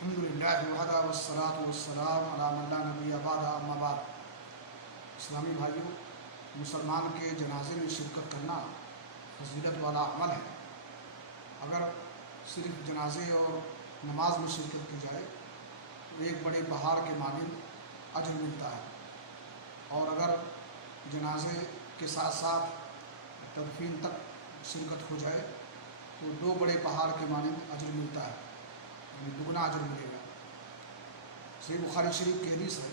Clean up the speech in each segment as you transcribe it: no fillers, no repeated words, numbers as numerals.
الحمدللہ وحدہ والصلاۃ والسلام علی من لا نبی بعدہ اما بعد۔ اسلامی بھائیوں، مسلمان کے جنازے میں شرکت کرنا فضیلت والا عمل ہے۔ اگر صرف جنازے اور نماز میں شرکت کی جائے تو ایک بڑے پہاڑ کے مانند اجر ملتا ہے، اور اگر جنازے کے ساتھ ساتھ تدفین تک شرکت ہو جائے تو دو بڑے پہاڑ کے مانند اجر ملتا ہے، یعنی دگنا اجر ملے گا۔ صحیح بخاری شریف کی حدیث ہے،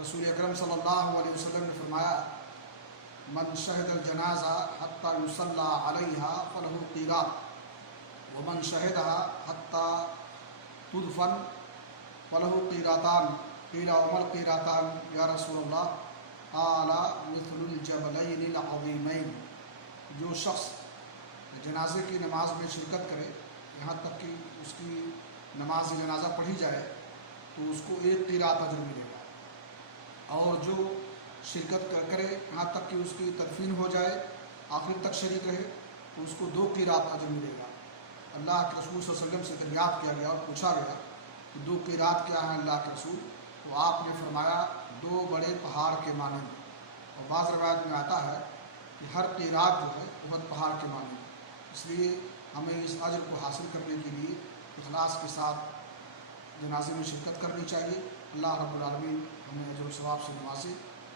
رسول اکرم صلی اللہ علیہ وسلم نے فرمایا، من شہد الجنازہ حتی یصلی علیہا فلہ قیرات ومن شہدہا حتی تدفن فلہ قیراتان، قیل وما القیراتان یا رسول اللہ؟ قال مثل الجبلین العظیمین۔ جو شخص جنازے کی نماز میں شرکت کرے، یہاں تک کہ اس کی نماز جنازہ پڑھی جائے تو اس کو ایک قیرات اجر ملے گا، اور جو شرکت کرے یہاں تک کہ اس کی تدفین ہو جائے، آخر تک شریک رہے، تو اس کو دو قیرات اجر ملے گا۔ اللہ کے رسول صلی اللہ علیہ وسلم سے دریافت کیا گیا اور پوچھا گیا کہ دو قیرات کیا ہیں اللہ کے رسول؟ تو آپ نے فرمایا دو بڑے پہاڑ کے مانند۔ اور بعض روایت میں آتا ہے کہ ہر قیرات جو ہے بہت پہاڑ کے مانند۔ اس لیے ہمیں اس اجر کو حاصل کرنے کے لیے اخلاص کے ساتھ جنازے میں شرکت کرنی چاہیے۔ اللہ رب العالمین ہمیں اجر و ثواب سے نوازے۔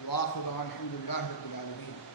وآخر دعوانا الحمدللہ رب العالمین۔